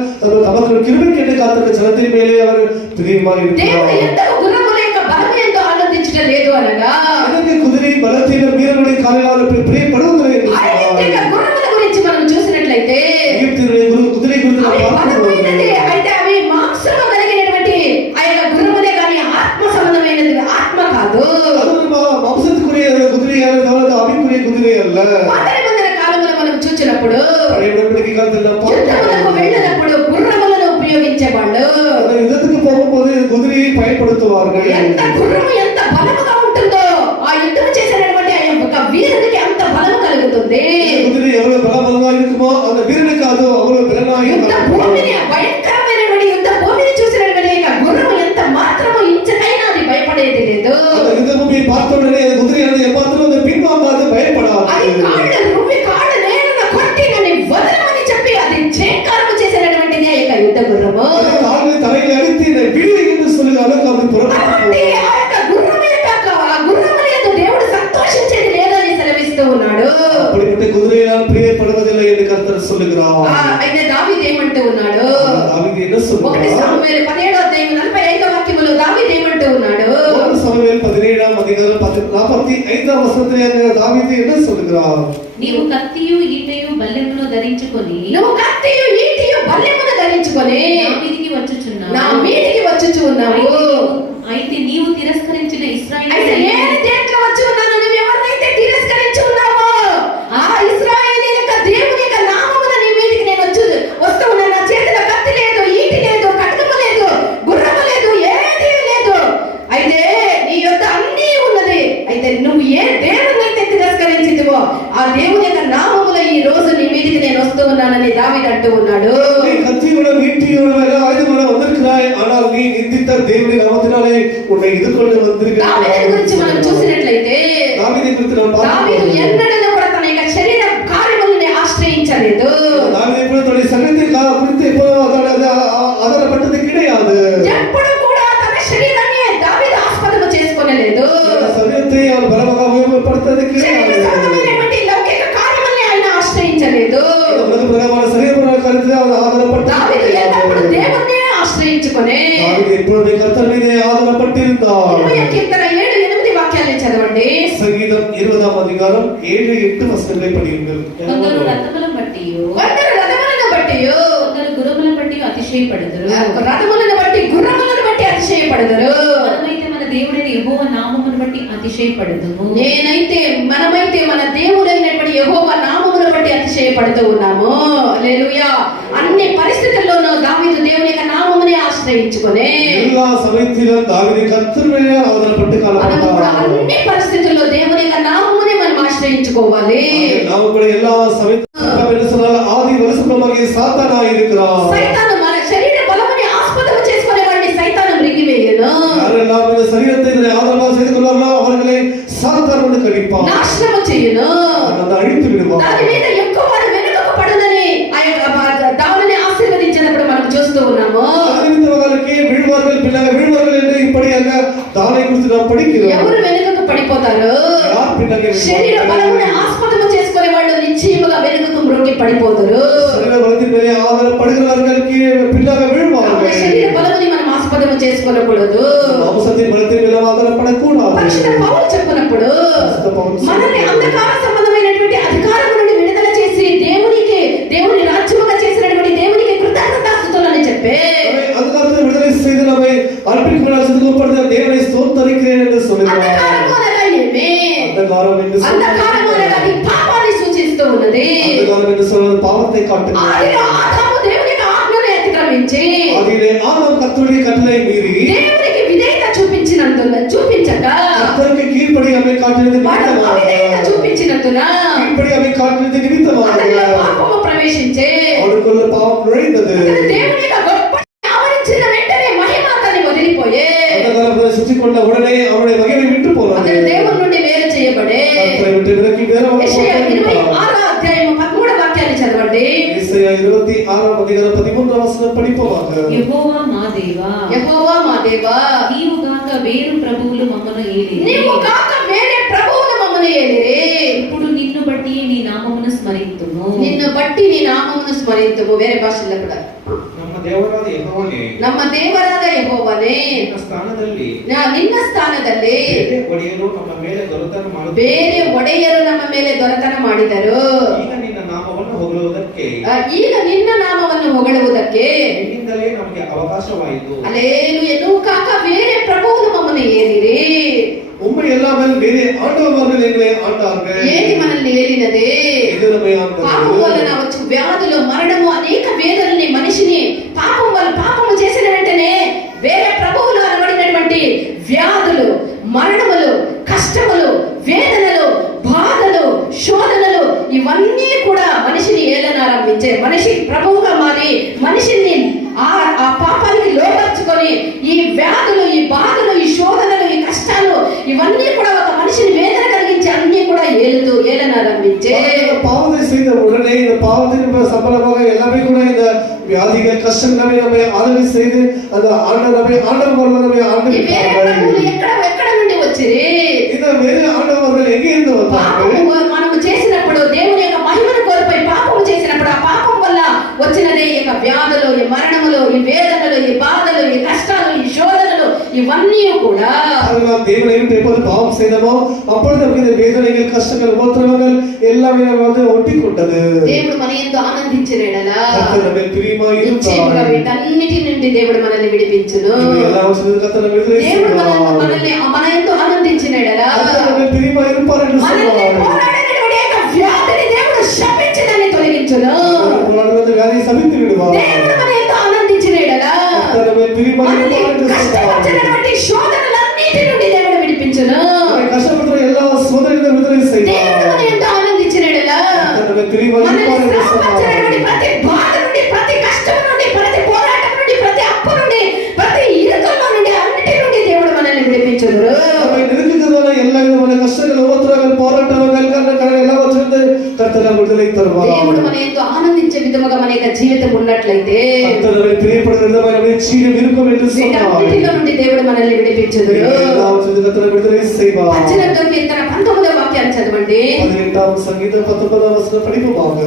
தமக்கு கிருபை கேட்டு காத்திருக்க ஜனத்தின் மேலே அவர் பிரியமாய் దేవుడు இருக்கிறார். ఎంత గుర్రముల యొక్క బలము యందు ఆనందించడం లేదు అనగా எனக்கு குதிரை பலத்தில வீரனுடைய காலையில் அவர் பிரியப்படுவதில்லை என்று ఐగుప్తు గుర్రముల గురించి మనం చూసినట్లయితే எகிப்தினுடைய குதிரை குறித்து అవి நாம் பார்க்கும்போது బలమైనది. అయితే అవి మాంసము కలిగినటువంటి ఆ యొక్క గుర్రముల యొక్క పాతని మందిర కాలంలో మనం చూచినప్పుడు பழைய உடன்படிக்கை காலத்துல యుద్ధములకు వెళ్ళినప్పుడు గుర్రములను ఉపయోగించేవాళ్ళు. யுத்தத்துக்கு போகும்போது குதிரையை பயன்படுத்துவார்கள். ఎంత గుర్రము ఎంత బలముగా ఉంటుందో ఆ యుద్ధం చేసేటటువంటి ఆ యొక్క వీరునికి అంత బలము కలుగుతుంది. குதிரை எவ்வளவு பலமாக இருக்குமோ அந்த வீரனுக்கு அது அவ்வளவு பலனாக యుద్ధ భూమిని భయంకరమైనటువంటి యుద్ధ భూమిని చూసినటువంటి గుర్రము ఎంత మాత్రము ఇంచకైనా అది భయపడేది లేదు. யுத்த பூமியை பார்த்த உடனே அந்த குதிரையானது எப்பாத்திரம் அது பின்வாங்காது பயப்படாது. అది కాళ్ళు రువ్వి కాళ్ళు నేలను కొట్టి నన్ను వదలమని చెప్పి అది చేకారము చేసేటటువంటిది ఆ యొక్క యుద్ధ గుర్రము. கால்களை தரையில் அடித்து என்னை விடு என்று சொல்லுகிற அளவுக்கு அப்படி புறப்பட்டு ఆ యొక్క గుర్రమే కాక ఆ గుర్రము లేదు దేవుడు సంతోషించేది లేదని సెలవిస్తూ ఉన్నాడు. அப்படிப்பட்ட குதிரையால் பிரியப்படுவதில்லை என்று கர்த்தர் சொல்லுகிறார். అయితే దావీదు ఏమంటూ ఉన్నాడు? தாவீது என்ன 1 சொல்லுகிறார்? సామువేలు 17వ అధ్యాయం 45వ వాక్యములో దావీదు ఏమంటూ ఉన్నాడు? 1 சாமுவேல் 17ஆம் அதிகாரம் 45ஆம் வசனத்திலே தாவீது என்ன சொல்லுகிறார்? నీవు కత్తియు ఈటెయు బల్లెమును ధరించుకొని నువ్వు కత్తియు ఈటియు బల్లెమును ధరించుకొని నా మీదికి వచ్చుచున్నావు. నా మీదికి వచ్చుచు ఉన్నావు. అయితే నీవు తిరస్కరించిన ఇశ్రాయేలు అయితే నేను దేంట్లో వచ్చి ఉన్నాను? నువ్వు ఎవరినైతే తిరస్కరించి ఉన్నావో ఆ ఇశ్రాయేలు యొక్క దేవుని యొక్క నామమున నీ మీదికి నేను వస్తూ ఉన్నాను. నా చేతిలో కత్తి లేదు, ఈటి లేదు, ఖడ్గము లేదు, గుర్రము లేదు, ఏదీ లేదు. అయితే నీ యొక్క అన్నీ ఉన్నది. అయితే నువ్వు ఏ దేవుని అయితే తిరస్కరించితివో ఆ దేవుని యొక్క నామమున ఈ రోజు నీ మీదికి నేను వస్తూ ఉన్నానని దావీదు అంటూ ఉన్నాడు. நீ கத்தியுடன் ஈட்டியுடன் எல்லாம் ஆயுதமுடன் வந்திருக்கிறாய், ஆனால் நீ நிந்தித்த தேவனுடைய நாமத்தினாலே உன்னை எதிர்கொண்டு வந்திருக்கிறாய். దావీదు గురించి మనం చూసినట్లయితే தாவீதை குறித்து நாம் దావీదు பார்க்கிறோம். ఎన్నడూ కూడా తన యొక్క శరీర కార్యములను ఆశ్రయించలేదు. தாவீதை கூட தன்னுடைய சரீரத்தை குறித்து எப்போதும் ஆதாரப்பட்டது கிடையாது. ఎప్పుడు కూడా తన శరీరాన్ని దావీదు ఆస్పదము చేసుకోలేదు. சரீரத்தை அவர் பலமாக உபயோகப்படுத்தது கிடையாது. శరీర సంబంధమైనటువంటి లౌకిక కార్యములను ఆయన ఆశ్రయించలేదు. உலக பிரகாரமான சரீரபூர்வ காரியத்தை அவர் దావీదు ఎల్లప్పుడూ ஆதாரப்பட்டார். దేవుణ్ణి ఆశ్రయించుకొని தாவீது எப்பொழுதுமே கர்த்தர் மீதே ஆதாரப்பட்டிருந்தார். 7 వాక్యాలను చదవండి. சங்கீதம் 20ஆம் அதிகாரம் 7-8 வசனங்களை படியுங்கள். కొందరు రథములను బట్టి కొందరు రథములను బట్టి కొందరు గుర్రములను బట్టి అతిశయపడుదురు. రథములను బట్టి గుర్రములను బట్టి అతిశయపడదురు. మనమైతే మన దేవుడైన యెహోవా నామమును బట్టి అతిశయపడుదుము. మనమైతే మన దేవుడైనటువంటి యెహోవా నామమును బట్టి అతిశయపడుతూ ఉన్నాము. హల్లెలూయా. అన్ని పరిస్థితుల్లోనూ దావీదు దేవుని యొక్క నామమునే ఆశ్రయించుకొని எல்லா சமயத்திலும் தாவீது கர்த்தர் மீதே ஆதாரப்பட்டு మనం కూడా காணப்பட்டார். అన్ని పరిస్థితుల్లో దేవుని యొక్క నామమునే మనం ఆశ్రయించుకోవాలి. நாம் கூட எல்லா சமயத்திலும் என்ன சொன்னால் ஆதி வருஷமாகிய சாத்தானாய் இருக்கிறார். సైతాను మన శరీర బలముని ఆస్పదము చేసుకునే వాడిని సైతాను మృంగివేయును. யாரெல்லாம் இந்த சரீரத்தை ஆதாரமாக செய்து கொள்வார்களோ அவர்களை சாத்தான் வந்து கடிப்பான், నాశనము చేయును. அதை அழித்து விடுவான். దాని మీద ఎక్కువ వాడు వెనుకకు పడునని ఆ యొక్క దానిని ఆశీర్వదించినప్పుడు మనం చూస్తూ ఉన్నాము. அறிவித்தவர்களுக்கே விழுவார்கள் பின்னாக விழுவார்கள் என்று இப்படியாக தானை குறித்து நாம் படிக்கிறோம். ఎవరు వెనుకకు పడిపోతారు? யார் பின்னாக శరీర బలముని ఆస్పదము చేసుకునే వాళ్ళు నిశ్చయముగా వెనుకకు మృంగి పడిపోతారు. சரீர பலத்தின் மேலே ஆதாரப்படுகிறவர்களுக்கு பின்னாக మన விழுவார்கள். శరీర బలముని మనం ఆస్పదము చేసుకోకూడదు. மாம்சத்தின் பலத்தின் மேலே ஆதாரப்படக்கூடாது. పరిశుద్ధ పౌలు చెప్పినప్పుడు మనల్ని అంధకార సంబంధమైనటువంటి అధికారం నుండి విడుదల చేసి దేవుని రాజ్యముగా చేసినటువంటి దేవునికి కృతజ్ఞతాస్తుతులని చెప్పే அதிகாரத்தை விடுதலை செய்து நம்மை அர்ப்பணிக்கப்பட்ட சித்தப்படுத்த தேவனை ஸ்தோத்தரிக்கிறேன் என்று சொல்கிறார். అంధకారము అనగా ఏమి? அந்தகாரம் என்று అంధకారము అనగా అది పాపాన్ని సూచిస్తూ ఉన్నది. அந்தகாரம் என்று சொல்வது பாவத்தை காட்டுகிறது. ఆదిలో ఆదాము దేవుని యొక్క ఆజ్ఞను అతిక్రమించి அதிலே ஆதாம் கர்த்தருடைய கட்டளை மீறி దేవునికి విధేయత చూపించక கர்த்தருக்கு கீழ்ப்படியாமை காட்டினது వాడు అవిధేయత நிமித்தமாக చూపించినందున கீழ்ப்படியாமை காட்டினது நிமித்தமாக అతనిలో పాపము ప్రవేశించే அவனுக்குள்ள பாவம் நுழைந்தது. అతను దేవుని యొక్క గొప్పని ఆవరించిన వెంటనే మహిమ అతన్ని వదిలిపోయే அந்தகாரத்தை சுற்றிக் கொண்ட உடனே அவனுடைய மகிமை விட்டு போனது. అతను దేవుని నుండి వేరు చేయబడే. கர்த்தரை விட்டு விலகி வேறொரு యెషయా 26వ అధ్యాయం 13వ వాక్యాన్ని చదవండి. యెషయా 26ఆம் அதிகாரம் 13వ వచనం படிப்போமாக. యెహోవా మా దేవా యెహోవా మా దేవా నీవు గాక వేరు ప్రభువులు మమ్మను ఏలిరి. నీవు కాక వేరే ప్రభువులు మమ్మను ఏలిరి. ఇప్పుడు నిన్ను బట్టి నీ నామమును స్మరింతుము. నిన్ను బట్టి నీ నామమును స్మరింతుము. వేరే భాషల్లో కూడా ನಮ್ಮ ದೇವರಾದ ಯೆಹೋವನೇ ನಮ್ಮ ದೇವರಾದ ಯೆಹೋವನೇ ನಿನ್ನ ಸ್ಥಾನದಲ್ಲಿ ನಿನ್ನ ಸ್ಥಾನದಲ್ಲಿ ಬೇರೆ ಒಡೆಯರು ನಮ್ಮ ಮೇಲೆ ದೊರೆತನ ಮಾಡುತ್ತಾರೆ. ಬೇರೆ ಒಡೆಯರು ನಮ್ಮ ಮೇಲೆ ದೊರೆತನ ಮಾಡಿದರು. ಈಗ ನಿನ್ನ ನಾಮವನ್ನು ಹೊಗಳುವುದಕ್ಕೆ ಈಗ ನಿನ್ನ ನಾಮವನ್ನು ಹೊಗಳುವುದಕ್ಕೆ ನಿನ್ನಿಂದಲೇ ನಮಗೆ ಅವಕಾಶವಾಯಿತು. ಅಲ್ಲೇಲೂಯಾ. నువ్వు కాక వేరే ప్రభువులు మమ్మల్ని ఏలిరి. உம்மை இல்லாமல் வேறு ஆண்டவர்கள் எங்களை ஆண்டார்கள். ఏది మనల్ని ఏలినదే? இது நம்மை ஆண்டது. పాపం వలన వచ్చు వ్యాధులు, మరణము, అనేక వేదనల్ని మనిషిని పాపము చేసిన వెంటనే వేరే ప్రభువులు అనబడినటువంటి వ్యాధులు, మరణములు, కష్టములు, వేదనలు, బాధలు, శోధనలు ఇవన్నీ కూడా మనిషిని ఏలనారంభించే, మనిషి ప్రభువుగా మారి మనిషిని ఆ పాపానికి లోపరుచుకొని ఈ వ్యాధులు, ఈ బాధలు, ఈ శోధనలు, ఈ కష్టాలు ఇవన్నీ కూడా ఒక మనిషిని వేదన కలిగించి అన్ని కూడా ఏలనారంభించే. பாவத்தை செய்த உடனே இந்த பாவத்தின் சம்பளமாக எல்லாமே கூட இந்த வியாதிகள், கஷ்டங்களை நம்மை ஆளுகை செய்து அந்த ஆண்டவர் நம்மை ஆண்டு ఎక్కడ నుండి వచ్చిరి? இந்த வேறு ஆண்டவர்கள் எங்கே இருந்து வந்தார்கள்? మనము చేసినప్పుడు దేవుని యొక్క మహిమను కోల్పోయి పాపము చేసినప్పుడు ఆ పాపం వల్ల వచ్చినదే ఈ యొక్క వ్యాధులు, ఈ మరణములు, ఈ వేదనలు, ఈ బాధలు, ఈ కష్టాలు, ఈ శోధనలు ఇవన్నీ కూడా நாம் தேவனை விட்டு எப்போது பாவம் செய்தோமோ அப்பொழுது நமக்கு இந்த வேதனைகள், கஷ்டங்கள், உபத்திரவங்கள் எல்லாமே வந்து ஒட்டி கொண்டது. దేవుడు మన యందు ఆనందించిన ఎడల கர்த்தர் நம்மை பிரியமாய் నిశ్చయముగా இருந்தார். వీటన్నిటి నుండి దేవుడు మనల్ని విడిపించును. எல்லா வசனத்தையும் கர்த்தர் நம்மை దేవుడు விடுவிப்பார். మన యందు ఆనందించిన ఎడల கர்த்தர் நம்மை பிரியமாய் இருப்பார் என்று మనల్ని சொன்னார். పోరాడినటువంటి యొక్క వ్యాధిని దేవుడు శపించి దాన్ని తొలగించును. போராடுவது வியாதியை சபித்து விடுவார். దేవుడు మన యందు ఆనందించిన ఎడల கர்த்தர் நம்மை பிரியமாய் మనల్ని இருப்பார் என்று சொன்னார். కష్టపరిచినటువంటి శోధనలన్నిటి నుండి దేవుడు విడిపించును. நம்மை கஷ்டப்படுத்துற எல்லா சோதனைகளிலும் விடுதலை దేవుడు செய்வார். మన యందు ఆనందించిన ఎడల கர்த்தர் நம்மை பிரியமாய் మనల్ని இருப்பார் என்று శ్రమపరిచినటువంటి சொன்னார். ప్రతి బాధ నుండి, ప్రతి కష్టం నుండి, ప్రతి పోరాటం నుండి, ప్రతి అప్పు నుండి, ప్రతి ఇరుకుల నుండి, అన్నిటి నుండి దేవుడు మనల్ని విడిపించును. நம்மை நெருங்குகிறதான எல்லா விதமான கஷ்டங்கள், உபத்திரவங்கள், போராட்டங்கள், கண்ணங்கள் எல்லாவற்றிலிருந்து கர்த்தர் நமக்கு விடுதலை தருவார். దేవుడు మన యందు ఆనందించే విధముగా మన యొక్క జీవితం ఉన్నట్లయితే கர்த்தர் நம்மை பிரியப்படுகிற விதமாக நம்முடைய ஜீவியம் இருக்கும் என்று சொன்னார். వీటన్నిటిలో నుండి దేవుడు మనల్ని విడిపించును. எல்லாவற்றிலிருந்து கர்த்தர் விடுதலை செய்வார். 18వ కీర్తన 19వ వాక్యాన్ని చదవండి. 18వ సంగీతం 19వ వచనం படிப்போமாக.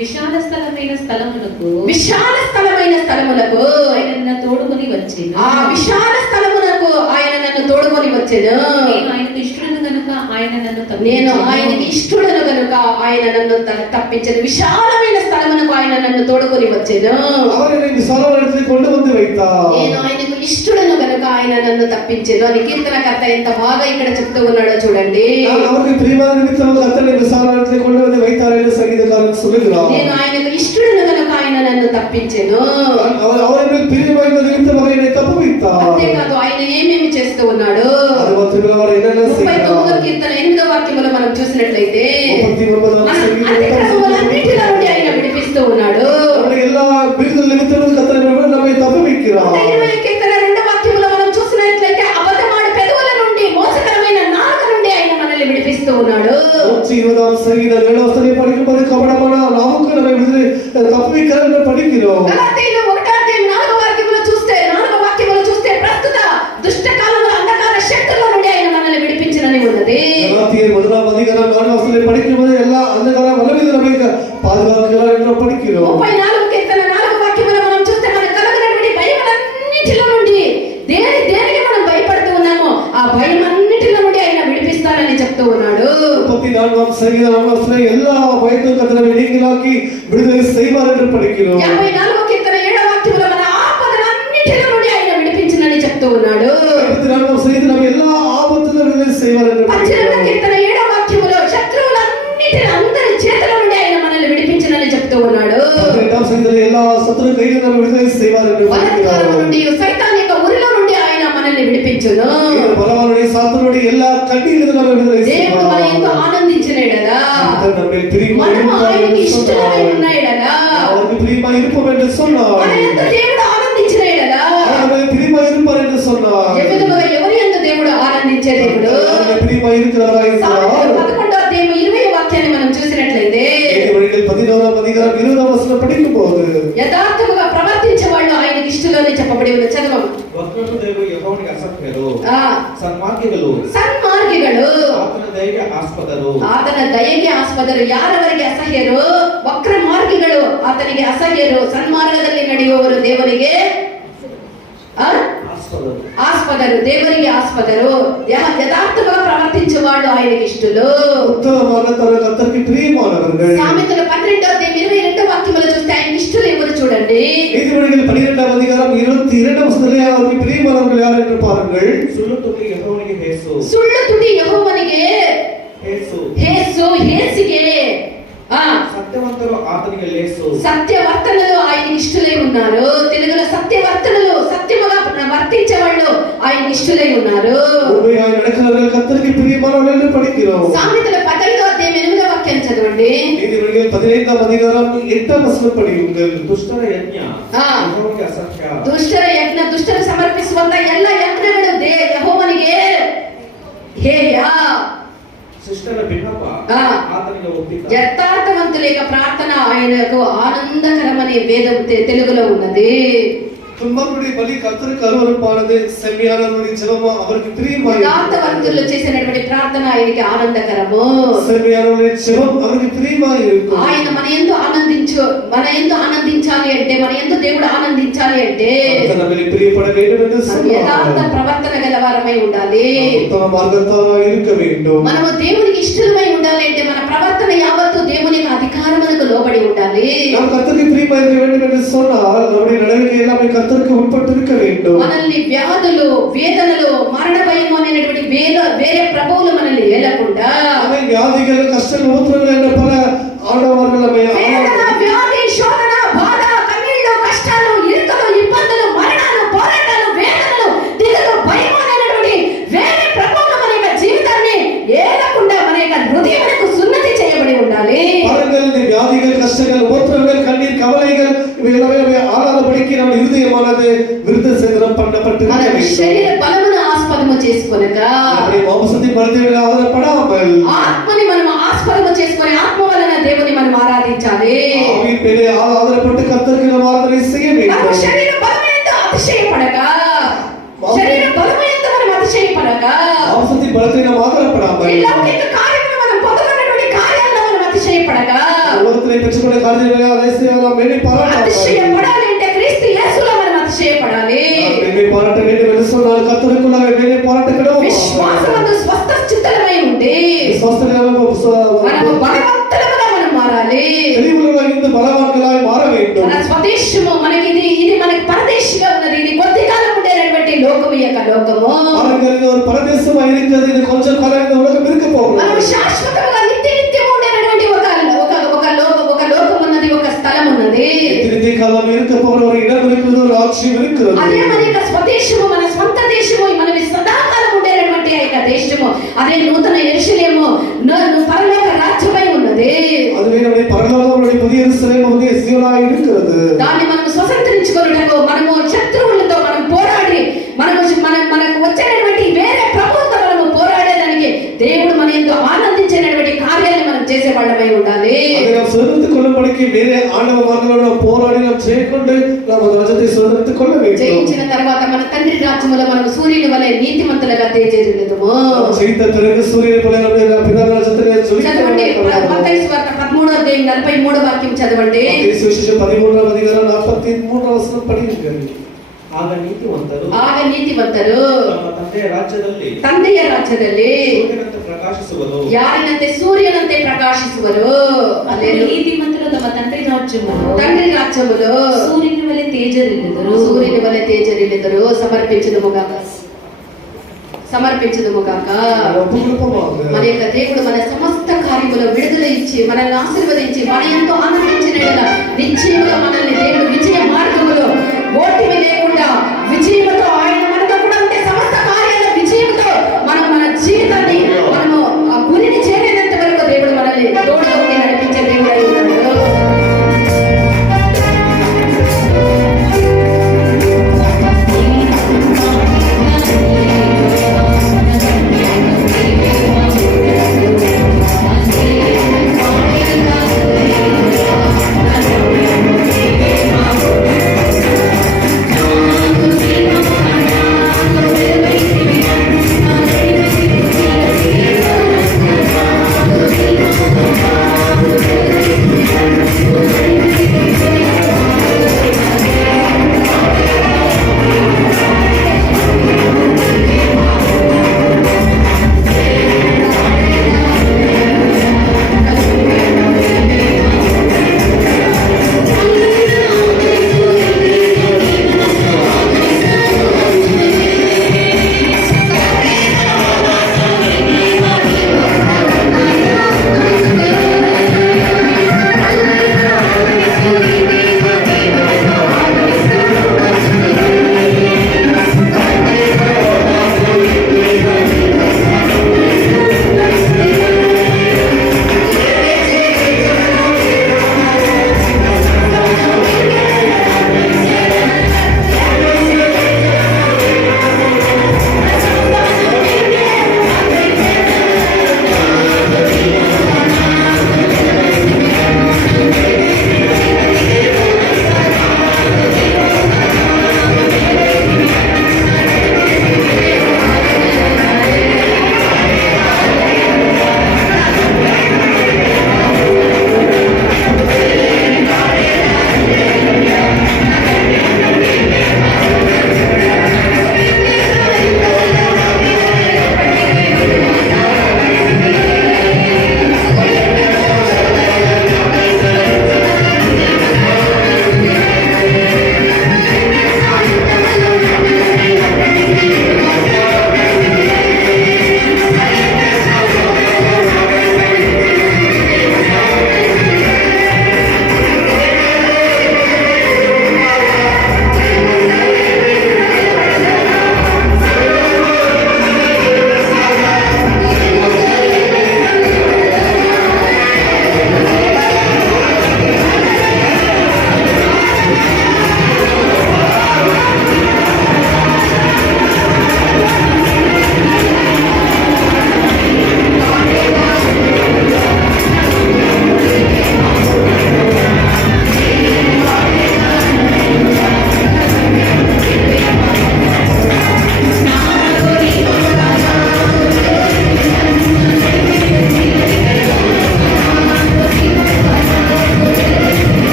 విశాల స్థలమైన స్థలములకు విశాల స్థలమైన స్థలములకు ఆయన నన్ను తోడుకొని వచ్చేను. ఆ విశాల స్థలమునకు ఆయన నన్ను తోడుకొని వచ్చెను. నేను ఆయనకు ఇష్టడును గనుక ఆయన నన్ను నేను తప్పించెను. ఆయనకి ఇష్టడును గనుక ఆయన నన్ను తప్పించెను. విశాలమైన స్థలమునకు ఆయన నన్ను తోడుకొని వచ్చెను. அவர் என்னை விசாலமான இடத்தில் கொண்டு வந்து வைத்தார். నేను ఆయనకు ఇష్టడును గనుక ఆయన నన్ను తప్పించెను అని కీర్తనకర్త ఎంత బాగా ఇక్కడ చెప్తూ ఉన్నాడో చూడండి. நான் அவருக்கு பிரியமான நிமித்தம் கர்த்தர் என்னை விசாலமான இடத்தில் கொண்டு வந்து வைத்தார் என்று சங்கீதக்காரன் சொல்லுகிறார். నేను ఆయనకు ఇష్టడును గనుక ఆయన నన్ను తప్పించెను. அவர் என்னை பிரியமான நிமித்தமாக என்னை தப்புவித்தார். అంతేకాదు ఆయన ఏమేమి చేస్తూ ఉన్నాడు? அது மாத்திரமல்ல அவர் என்னென்ன 39వ செய்தார். కీర్తన 8వ వాక్యములో మనం చూసినట్లయితే 39వ సంగీతం అన్నిటిలో నుండి ఆయన విడిపిస్తూ ఉన్నాడు. அவருடைய எல்லா பிரிதல் நிமித்தமும் கர்த்தர் நம்மை தப்புவிக்கிறார். 20వ కీర్తన 2వ వాక్యములో మనం చూసినట్లయితే అబద్ధమాడు పెదవుల నుండి, మోసకరమైన నాలుక నుండి ఆయన మనల్ని విడిపిస్తూ ఉన్నాడు. 120వ సంగీతం 7వ వచనం படிக்கும்போது கபடமான நாவுக்கு நம்மை விடுதலை தப்புவிக்கிறார் என்று படிக்கிறோம். గలాతీయులు 1వ అధ్యాయం 4వ వాక్యములో చూస్తే ప్రస్తుత దుష్ట కాలంలో అంధకార శక్తుల నుండి ఆయన మనల్ని విడిపించినని ఉన్నది. கலாத்தியர் 1వ அதிகாரம் 4వ వచనం படிக்கும்போது எல்லா అంధకార వలమిది நம்மை பாதுகாக்கிறார் என்று படிக்கிறோம். 34వ కీర్తన 4వ వాక్యములో మనం చూస్తే మనకు కలిగినటువంటి భయములన్నిటిలో నుండి దేనికి మనం భయపడుతూ ఉన్నామో ఆ భయం అన్నిటిలో నుండి ఆయన విడిపిస్తానని చెప్తూ ఉన్నాడు. 34వ సంగీతం 4వ వచనం எல்லா பயத்தையும் கர்த்தர் நம்மை நீங்களாக்கி விடுதலை செய்வார் என்று படிக்கிறோம். 54వ కీర్తన 7వ వాక్యములో మన ఆపదలన్నిటిలో నుండి ఆయన విడిపించినని చెప్తూ ఉన్నాడు. 54వ సంగీతం நம்மை எல்லா ஆபத்திலும் விடுதலை செய்வார் என்று 18వ படிக்கிறோம். కీర్తన 7వ వాక్యములో అందరి చేతుల నుండి ఆయన మనల్ని విడిపించినని చెప్తూ ఉన్నాడు. 18వ సంగీతం எல்லா శత్రు కైలు நம்மை విడుదலை செய்வார் என்று బలాత్కారము படிக்கிறோம். నుండి, సైతాన్ యొక్క ఉరిలో నుండి ఆయన మనల్ని విడిపించును. பலவானுடைய சாத்தனுடைய எல்லா கண்ணியிலிருந்து நம்மை விடுதலை దేవుడు మన செய்வார். ఎంతో ఆనందించినడదా, கர்த்தர் நம்மை பிரியமாய் మనము இருப்பார் ఆయనకి என்று ఇష్టమై சொன்னார். ఉన్నాడదా, அவருக்கு பிரியமாய் இருப்போம் என்று சொன்னார். మన ఎంత దేవుడు ఆనందించినడదా. அவர் நம்மை பிரியமாய் இருப்பார் என்று சொன்னார். ఏ విధముగా ఎవరి ఎంత దేవుడు ఆనందించే దేవుడు. அவரை பிரியமாய் இருக்கிறவராய் இருக்கிறார். 11వ అధ్యాయం 20వ వాక్యాన్ని మనం చూసినట్లయితే நீதிமொழிகள் 11వ அதிகாரம் 20వ వచనం படிக்கும்போது యథార్థముగా ప్రవర్తించే వాళ్ళు ఆయనకి ఇష్టలోనే చెప్పబడి ఉంది. చదవము. ವಕ್ರಹೃದಯರು ಯೆಹೋವನಿಗೆ ಅಸಹ್ಯರು, ఆ ಸನ್ಮಾರ್ಗಿಗಳು సన్మార్గిಗಳು ಆತನ ದಯೆಗೆ ಆಸ್ಪದರು. ಆತನ ದಯೆಗೆ ಆಸ್ಪದರು. ಯಾರವರಿಗೆ ಅಸಹ್ಯರು? ವಕ್ರ ಮಾರ್ಗಿಗಳು ಆತನಿಗೆ ಅಸಹ್ಯರು. ಸನ್ಮಾರ್ಗದಲ್ಲಿ ನಡೆಯುವವರು ದೇವರಿಗೆ ಆಸ್ಪದರು. ఆస్పదరు, దేవునికి ఆస్పదరు. యథార్థంగా ప్రవర్తించే వాళ్ళు ఆయనకి ఇష్టలు. உத்தமமாக தர கர்த்தருக்கு பிரியமானவர்கள். సామెతలు 12వ అధ్యాయం 22వ వాక్యములో చూస్తే ఆయన ఇష్టలు ఎవరు చూడండి. நீதிமொழிகள் 12వ அதிகாரம் அதிகாரம் 22 வசனத்திலே அவருக்கு பிரியமானவர்கள் யார் என்று பாருங்கள். ಸುಳ್ಳು ತುಟಿ ಯೆಹೋವನಿಗೆ ಹೇಸು. ಸುಳ್ಳು ತುಟಿ ಯೆಹೋವನಿಗೆ ಹೇಸು. ಹೇಸು, ಹೇಸಿಗೆ. సత్యవంతులు ఆతనికి లేసు. సత్యవర్తనలు ఆయన ఇష్టలై ఉన్నారు. తెలుగులో సత్యవర్తనలు, సత్యముగా వర్తించే వాళ్ళు ఆయన ఇష్టలై ఉన్నారు. உண்மையாய் நடக்கிறவர்கள் கர்த்தருக்கு பிரியமானவர்கள் என்று படிக்கிறோம். సామెతల 15వ అధ్యాయం 8వ వాక్యం చదవండి. நீதிமொழிகள் 15ஆம் அதிகாரம் 8ஆம் வசனம் படியுங்கள். ದುಷ್ಟರ ಯಜ್ಞ ಯೆಹೋವನಿಗೆ ಅಸಹ್ಯ. ದುಷ್ಟರ ಯಜ್ಞ, ದುಷ್ಟರು ಸಮರ್ಪಿಸುವಂತ ಎಲ್ಲ ಯಜ್ಞಗಳು ಯೆಹೋವನಿಗೆ ಹೇಯ. ಶಿಷ್ಟರ ಬಿನ್ನಪ ಆತನಿಗೆ ಒಪ್ಪಿಕ. యథార్థవంతుల యొక్క ప్రార్థన ఆయనకు ఆనందకరమనే వేదం తెలుగులో ఉన్నది. துன்மார்க்கருடைய பலி கர்த்தருக்கு அருவருப்பானது, செம்மையானவருடைய ஜெபம் அவருக்கு பிரியமானது. యథార్థవంతులు చేసినటువంటి ప్రార్థన ఆయనకి ఆనందకరము. செம்மையானவருடைய ஜெபம் அவருக்கு பிரியமாய் இருக்கும். ఆయన మన యందు ఆనందించాలి అంటే, మన యందు దేవుడు ఆనందించాలి అంటే நம்மை பிரியப்பட வேண்டும் என்று యథార్థ சொன்னார். ప్రవర్తన గలవారమై ఉండాలి. ఉత్తమ మార్గంతో இருக்க வேண்டும். మనము దేవునికి ఇష్టమై ఉండాలి అంటే మన ప్రవర్తన యావత్తు దేవుని యొక్క అధికారములకు లోబడి ఉండాలి. நாம் கர்த்தருக்கு பிரியமாய் இருக்க வேண்டும் என்று சொன்னால் நம்முடைய நடவடிக்கை எல்லாமே கர்த்தருக்கு உட்பட்டு இருக்க வேண்டும். మనల్ని వ్యాధులు, వేదనలు, మరణ భయము అనేటువంటి వేరే ప్రభువులు మనల్ని ఏలకుండా, அவை வியாதிகள், கஷ்டங்கள், உபத்திரவங்கள் என்ற பல ஆண்டவர்கள் நம்மை వేదన, వ్యాధి, శోధన, బాధ, కన్నీళ్లు, కష్టాలు, ఇరుకులు, ఇబ్బందులు, మరణాలు, పోరాటాలు, వేదనలు, దిగులు, భయము అనేటువంటి వేరే ప్రభువులు మన యొక్క జీవితాన్ని ఏలకుండా మన యొక్క హృదయమునకు సున్నతి చేయబడి ఉండాలి. பாருங்கள், இந்த வியாதிகள், கஷ்டங்கள், உபத்திரவங்கள், கண்ணீர், கவலைகள் இவை எல்லாமே ஆளாதபடிக்கு நம்ம இருதயமானது விருத்த சேதனம் பண்ணப்பட்டு మన శరీర బలమును ఆస్పదము చేసుకొనక, நம்முடைய மாம்சத்தின் பலத்தினால் ஆதரப்படாமல் ఆత్మని మనం ఆస్పదము చేసుకొని ఆత్మ వలన దేవుని మనం ఆరాధించాలి. ஆவியின் மேலே ஆதரப்பட்டு கர்த்தருக்கு நாம் ஆராதனை செய்ய మన வேண்டும். శరీర బలమైనంత అతిశయపడక, శరీర బలమైనంత మనం అతిశయపడక, மாம்சத்தின் பலத்தை நாம் ஆதரப்படாமல் ఈ లౌకిక కార్యములు మనం పొందుకున్నటువంటి కార్యాలను మనం అతిశయపడక, உலகத்திலே பெற்றுக்கொண்ட காரியங்களை அதை செய்யலாம் மேலே பாராட்டாமல் అతిశయపడాలి అంటే క్రీస్తు యేసులో మనం అతిశయపడాలి. மேலே பாராட்ட வேண்டும் என்று சொன்னால் கர்த்தருக்குள்ளாக மேலே பாராட்ட கடவுள். విశ్వాసమందు స్వస్థ చిత్తమై ఉండి మనము బలవంతులుగా మనం మారాలి. தெளிவுள்ளவர்களாய் இருந்து பலவான்களாய் மாற வேண்டும். మన స్వదేశము మనకి ఇది మనకి పరదేశిగా ఉన్నది. ఇది కొద్ది కాలం ఉండేటువంటి లోకము యొక్క లోకము. பாருங்கள், இது ஒரு பரதேசமாய் இருக்கிறது. இது கொஞ்சம் காலம் இந்த உலகம் இருக்க போகிறது. మనం శాశ్వతంగా నిత్యం ఉండేటువంటి ఒక లోకం ఉన్నది, ఒక స్థలం ఉన్నది. நித்திய காலம் இருக்க போகிற ஒரு இடம் இருக்கிறது, ஒரு ஆட்சியம் இருக்கிறது. అదే మన యొక్క స్వదేశము, మన స్వంత దేశము, మనవి సదాకాలం ఉండేటువంటి ఆ యొక్క దేశము. అదే నూతన యెరూషలేము, పరలోక రాజ్యమై ఉన్నది. அதுவே நம்முடைய பரலோகம், நம்முடைய புதிய எருசலேம், புதிய சீயோனாய் இருக்கிறது. దాన్ని మనం స్వతంత్రించుకొనుటకు మనము శత్రువులతో మనం పోరాడి మనకు వచ్చేటువంటి వేరే ప్రభువుతో మనము పోరాడేదానికి దేవుడు మన యందు ఆనందించేటువంటి కార్యాలను మనం చేసే వాళ్ళమై ఉండాలి. அதை நாம் சுதந்திரத்துக் கொள்ளும்படிக்கு வேறே ஆண்டவர்களோடு நாம் போராடி நாம் ஜெயிக்கொண்டு நாம் அந்த ராஜ்யத்தை சுதந்திரத்துக் கொள்ள வேண்டும். జయించిన తర్వాత మన తండ్రి రాజ్యములో మనం సూర్యుని వలె నీతిమంతులుగా తేజరిల్లుదుము. ஜெயித்த பிறகு சூரியனை போல நம்முடைய பிதா ராஜ்யத்திலே చదవండి. ஜொலிக்க మత్తయి సువార్త 13వ అధ్యాయం 43వ వాక్యం చదవండి. மத்தேயு சுவிசேஷம் 13ஆம் அதிகாரம் 43ஆம் வசனம் படியுங்கள். ಆಗ ನೀತಿವಂತರು ತಮ್ಮ ತಂದೆಯ ರಾಜ್ಯದಲ್ಲಿ ಸೂರ್ಯನಂತೆ ಪ್ರಕಾಶಿಸುವರು. ಯಾರಿನಂತೆ ಸೂರ್ಯನಂತೆ ಪ್ರಕಾಶಿಸುವರು. అప్పుడు నీతిమంతులు తమ తండ్రి రాజ్యములో సూర్యుని వలె తేజరిల్లుదురు. సమర్పించుదుము గాక. మన యొక్క దేవుడు మన సమస్త కార్యములో విడుదల ఇచ్చి మనల్ని ఆశీర్వదించి మన ఎంతో ఆనందించిన నిశ్చయముగా మనల్ని దేవుడు విజయ మార్గములో ఓటి మీద